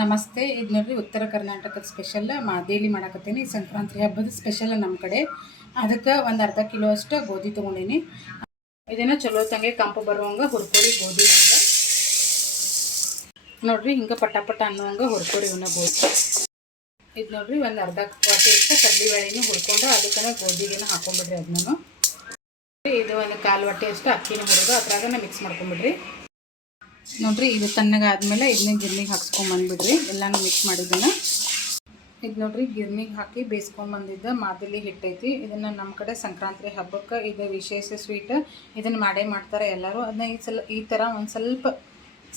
ನಮಸ್ತೆ, ಇದು ನೋಡ್ರಿ ಉತ್ತರ ಕರ್ನಾಟಕದ ಸ್ಪೆಷಲ್ ಮಾದೇಲಿ ಮಾಡಾಕತ್ತೀನಿ. ಸಂಕ್ರಾಂತಿ ಹಬ್ಬದ ಸ್ಪೆಷಲ್ ನಮ್ಮ ಕಡೆ. ಅದಕ್ಕೆ ಒಂದು ಅರ್ಧ ಕಿಲೋ ಅಷ್ಟು ಗೋಧಿ ತೊಗೊಂಡೀನಿ. ಇದನ್ನು ಚಲೋ ತಂಗೆ ಕಂಪು ಬರುವಂಗೆ ಹುರ್ಕೋರಿ ಗೋಧಿ ನೋಡ್ರಿ ಹಿಂಗೆ ಪಟ ಪಟ ಅನ್ನೋವಂಗೆ ಹುರ್ಕೋರಿ ಇವನ್ನ ಗೋಧಿ. ಇದು ನೋಡ್ರಿ ಒಂದು ಅರ್ಧ ವಾಟಿ ಇಷ್ಟು ಕಡ್ಲಿ ಬೇಳೆನೂ ಹುರ್ಕೊಂಡು ಅದಕ್ಕೆ ಗೋಧಿಗೆನ ಹಾಕೊಂಡ್ಬಿಡ್ರಿ ಅದನ್ನು. ಇದು ಒಂದು ಕಾಲು ಬಟ್ಟೆ ಅಷ್ಟು ಅಕ್ಕಿನ ಹುರಿದು ಅದ್ರಾಗ ಮಿಕ್ಸ್ ಮಾಡ್ಕೊಂಬಿಡ್ರಿ ನೋಡ್ರಿ, ಇದು ತಣ್ಣಗಾದ್ಮೇಲೆ ಇದನ್ನ ಗಿರ್ನಿಗೆ ಹಾಕ್ಸ್ಕೊಂಬಂದ್ಬಿಡ್ರಿ ಎಲ್ಲಾನು ಮಿಕ್ಸ್ ಮಾಡಿದ್ದನ್ನ. ಇದು ನೋಡ್ರಿ, ಗಿರ್ನಿಗೆ ಹಾಕಿ ಬೇಯಿಸ್ಕೊಂಬಂದಿದ್ದ ಮಾದಲಿ ಹಿಟ್ಟೈತಿ. ಇದನ್ನು ನಮ್ಮ ಕಡೆ ಸಂಕ್ರಾಂತಿ ಹಬ್ಬಕ್ಕೆ ಇದು ವಿಶೇಷ ಸ್ವೀಟ್ ಇದನ್ನು ಮಾಡೇ ಮಾಡ್ತಾರೆ ಎಲ್ಲರೂ. ಅದನ್ನ ಈ ಸಲ, ಈ ಥರ ಒಂದು ಸ್ವಲ್ಪ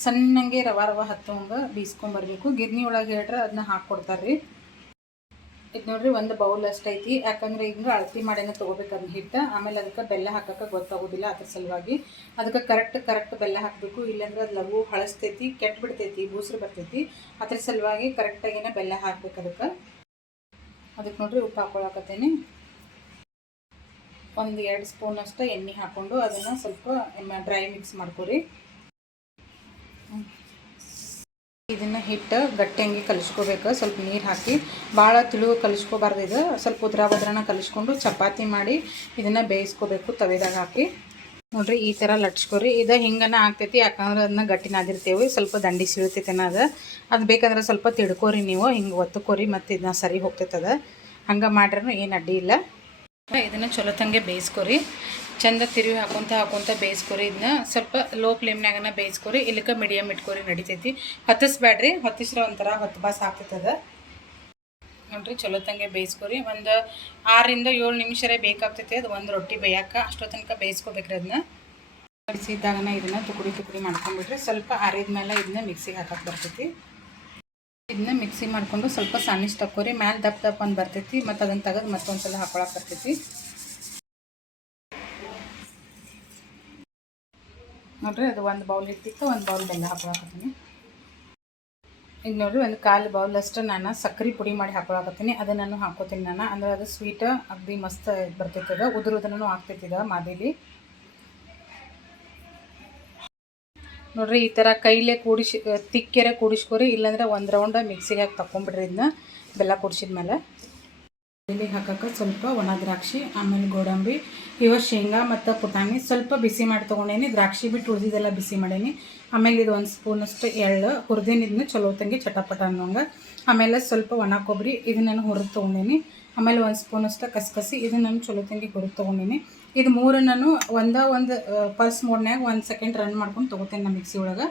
ಸಣ್ಣಂಗೆ ರವಾ ರವ ಹತ್ತುವಂಗೆ ಬೀಸ್ಕೊಂಬರ್ಬೇಕು ಗಿರ್ನಿ ಒಳಗೆ ಹೇಳ್ರೆ ಅದನ್ನ ಹಾಕ್ಕೊಡ್ತಾರೆ ರೀ ಇದು ನೋಡ್ರಿ ಒಂದು ಬೌಲ್ ಅಷ್ಟೈತಿ. ಯಾಕಂದ್ರೆ ಹಿಂಗೆ ಅಳತಿ ಮಾಡೇನ ಅದನ್ನ ಹಿಟ್ಟು. ಆಮೇಲೆ ಅದಕ್ಕೆ ಬೆಲ್ಲ ಹಾಕಕ್ಕೆ ಗೊತ್ತಾಗೋದಿಲ್ಲ ಅದ್ರ ಸಲುವಾಗಿ. ಅದಕ್ಕೆ ಕರೆಕ್ಟ್ ಕರೆಕ್ಟ್ ಬೆಲ್ಲ ಹಾಕಬೇಕು. ಇಲ್ಲಾಂದ್ರೆ ಅದು ಲಘು ಹಳಸ್ತೈತಿ ಕೆಟ್ಟು ಬಿಡ್ತೈತಿ ಬೂಸ್ರು ಬರ್ತೈತಿ. ಅದ್ರ ಸಲುವಾಗಿ ಕರೆಕ್ಟಾಗಿನೇ ಬೆಲ್ಲ ಹಾಕ್ಬೇಕು ಅದಕ್ಕೆ. ಅದಕ್ಕೆ ನೋಡ್ರಿ ಉಪ್ಪು ಹಾಕೊಳಕತ್ತೇನೆ. ಒಂದು ಎರಡು ಸ್ಪೂನ್ ಅಷ್ಟು ಎಣ್ಣೆ ಹಾಕ್ಕೊಂಡು ಅದನ್ನು ಸ್ವಲ್ಪ ಡ್ರೈ ಮಿಕ್ಸ್ ಮಾಡ್ಕೊರಿ. ಇದನ್ನು ಹಿಟ್ಟು ಗಟ್ಟಿಯಂಗೆ ಕಲಿಸ್ಕೋಬೇಕು. ಸ್ವಲ್ಪ ನೀರು ಹಾಕಿ ಭಾಳ ತಿಳುವು ಕಲಿಸ್ಕೋಬಾರ್ದು ಇದು. ಸ್ವಲ್ಪ ಉದ್ರಾ ಬದ್ರನ ಕಲಿಸ್ಕೊಂಡು ಚಪಾತಿ ಮಾಡಿ ಇದನ್ನು ಬೇಯಿಸ್ಕೋಬೇಕು ತವೆದಾಗ ಹಾಕಿ. ನೋಡ್ರಿ ಈ ಥರ ಲಟ್ಸ್ಕೊರಿ. ಇದು ಹಿಂಗನ ಆಗ್ತೈತಿ, ಯಾಕಂದ್ರೆ ಅದನ್ನ ಗಟ್ಟಿನಾದಿರ್ತೇವೆ ಸ್ವಲ್ಪ ದಂಡಿ ಸಿಳ್ತೈತೆ ಅದು. ಅದು ಬೇಕಂದ್ರೆ ಸ್ವಲ್ಪ ತಿಡ್ಕೋರಿ ನೀವು, ಹಿಂಗೆ ಒತ್ತಕೋರಿ ಮತ್ತು ಇದನ್ನ ಸರಿ ಹೋಗ್ತೈತದ ಹಂಗೆ ಮಾಡ್ರೂ ಏನು ಅಡ್ಡಿ ಇಲ್ಲ. ಇದನ್ನು ಚಲೋ ತಂಗೆ ಬೇಯಿಸ್ಕೊರಿ. ಚಂದ ತಿರುವಿ ಹಾಕೊಂತ ಹಾಕೊಂತ ಬೇಯಿಸ್ಕೊರಿ. ಇದನ್ನ ಸ್ವಲ್ಪ ಲೋ ಫ್ಲೇಮ್ನಾಗನ ಬೇಯಿಸ್ಕೊರಿ ಇಲ್ಲಕ್ಕೆ ಮೀಡಿಯಮ್ ಇಟ್ಕೊರಿ ನಡಿತೈತಿ. ಹೊತ್ತಿಸ್ಬೇಡ್ರಿ ಹೊತ್ತಿಸ್ರೆ ಒಂಥರ ಹೊತ್ತು ಬಾಸ್ ಹಾಕ್ತದ ನೋಡ್ರಿ, ಚಲೋ ತಂಗೆ ಬೇಯಿಸ್ಕೊರಿ. ಒಂದು ಆರರಿಂದ ಏಳು ನಿಮಿಷರೇ ಬೇಕಾಗ್ತೈತಿ ಅದು ಒಂದು ರೊಟ್ಟಿ ಬೇಯಕ್ಕೆ ಅಷ್ಟೋ ತನಕ ಬೇಯಿಸ್ಕೋಬೇಕ್ರಿ ಅದನ್ನ ಬಿಸಿದ್ದಾಗನ ಇದನ್ನ ತುಕುಡಿ ತುಕುಡಿ ಮಾಡ್ಕೊಂಡ್ಬಿಟ್ರಿ ಸ್ವಲ್ಪ ಆರಿದ ಮೇಲೆ ಇದನ್ನ ಮಿಕ್ಸಿಗೆ ಹಾಕಕ್ಕೆ ಬರ್ತೈತಿ. ಇದನ್ನ ಮಿಕ್ಸಿ ಮಾಡಿಕೊಂಡು ಸ್ವಲ್ಪ ಸಣ್ಣ ತಕ್ಕೋರಿ. ಮ್ಯಾಲೆ ದಪ್ಪ ದಪ್ಪ ಒಂದು ಬರ್ತೈತಿ. ಮತ್ತು ಅದನ್ನು ತೆಗೆದು ಮತ್ತೊಂದು ಸಲ ಹಾಕೊಳಕ್ಕೆ ಬರ್ತೈತಿ. ನೋಡ್ರಿ, ಅದು ಒಂದು ಬೌಲ್ ಇಟ್ಟಿತ್ತು, ಒಂದು ಬೌಲ್ ಬೆಲ್ಲ ಹಾಕೊಳಕತ್ತೀನಿ. ಈಗ ನೋಡ್ರಿ, ಒಂದು ಕಾಲು ಬೌಲ್ ಅಷ್ಟು ನಾನು ಸಕ್ಕರೆ ಪುಡಿ ಮಾಡಿ ಹಾಕೊಳಕತ್ತೀನಿ. ಅದನ್ನು ನಾನು ಹಾಕೋತೀನಿ ನಾನು. ಅಂದ್ರೆ ಅದು ಸ್ವೀಟ್ ಅಗ್ದಿ ಮಸ್ತ್ ಬರ್ತೈತದ ಉದುರುದನ್ನು ಹಾಕ್ತಿತ್ತಿದ ಮಾದಿಲಿ. ನೋಡ್ರಿ, ಈ ಥರ ಕೈಲೇ ಕೂಡಿಸಿ ತಿಕ್ಕೆರೆ ಕೂಡಿಸ್ಕೊರಿ. ಇಲ್ಲಾಂದ್ರೆ ಒಂದು ರೌಂಡ್ ಮಿಕ್ಸಿಗೆ ಹಾಕಿ ತಗೊಂಬಿಡ್ರಿ ಇದನ್ನ. ಬೆಲ್ಲ ಕೂಡಿಸಿದ್ಮೇಲೆ. ಇಲ್ಲಿಗೆ ಹಾಕಕ್ಕೆ ಸ್ವಲ್ಪ ಒಣ ದ್ರಾಕ್ಷಿ, ಆಮೇಲೆ ಗೋಡಂಬಿ ಇವ ಶೇಂಗಾ ಮತ್ತು ಪುಟಾಣಿ ಸ್ವಲ್ಪ ಬಿಸಿ ಮಾಡಿ ತೊಗೊಂಡೇನಿ. ದ್ರಾಕ್ಷಿ ಬಿಟ್ಟು ಉಳಿದಿದ್ದೆಲ್ಲ ಬಿಸಿ ಮಾಡೇನಿ. ಆಮೇಲೆ ಇದು ಒಂದು ಸ್ಪೂನಷ್ಟು ಎಳ್ಳು ಹುರಿದಿನಿದ್ನು ಚಲೋ ತಂಗಿ ಚಟಪಟ ಅನ್ನೋಂಗೆ. ಆಮೇಲೆ ಸ್ವಲ್ಪ ಒಣ ಕೊಬ್ಬರಿ ಇದು ನಾನು ಹುರಿದು ತೊಗೊಂಡೇನಿ. ಆಮೇಲೆ ಒಂದು ಸ್ಪೂನಷ್ಟು ಕಸಕಸಿ ಇದು ನಾನು ಚಲೋ ತಂಗಿ ಹುರಿದು ತೊಗೊಂಡೇನಿ. ಇದು ಮೂರು ನಾನು ಒಂದ ಒಂದು ಪಲ್ಸ್ ಮೋಡ್ನ್ಯಾಗ ಒಂದು ಸೆಕೆಂಡ್ ರನ್ ಮಾಡ್ಕೊಂಡು ತೊಗೋತೇನೆ ನಾನು ಮಿಕ್ಸಿ ಒಳಗೆ.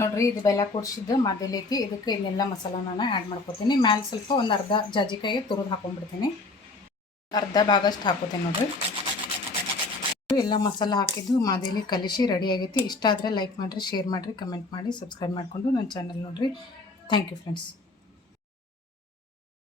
ನೋಡ್ರಿ, ಇದು ಬೆಲ್ಲ ಕೂಡಿಸಿದ್ದು ಐತಿ ಇದಕ್ಕೆ ಇನ್ನೆಲ್ಲ ಮಸಾಲ ನಾನು ಆ್ಯಡ್ ಮಾಡ್ಕೊತೀನಿ. ಮ್ಯಾಲೆ ಸ್ವಲ್ಪ ಒಂದು ಅರ್ಧ ಜಾಜಿಕಾಯಿ ತುರಿದು ಹಾಕೊಂಡ್ಬಿಡ್ತೀನಿ. ಅರ್ಧ ಭಾಗಷ್ಟು ಹಾಕೋತೀನಿ ನೋಡಿರಿ. ಎಲ್ಲ ಮಸಾಲ ಹಾಕಿದ್ದು ಮಾದೇಲಿ ಕಲಿಸಿ ರೆಡಿ ಆಗೈತಿ. ಇಷ್ಟ ಆದರೆ ಲೈಕ್ ಮಾಡಿರಿ ಶೇರ್ ಮಾಡಿರಿ ಕಮೆಂಟ್ ಮಾಡಿ ಸಬ್ಸ್ಕ್ರೈಬ್ ಮಾಡಿಕೊಂಡು ನನ್ನ ಚಾನಲ್ ನೋಡಿರಿ. Thank you friends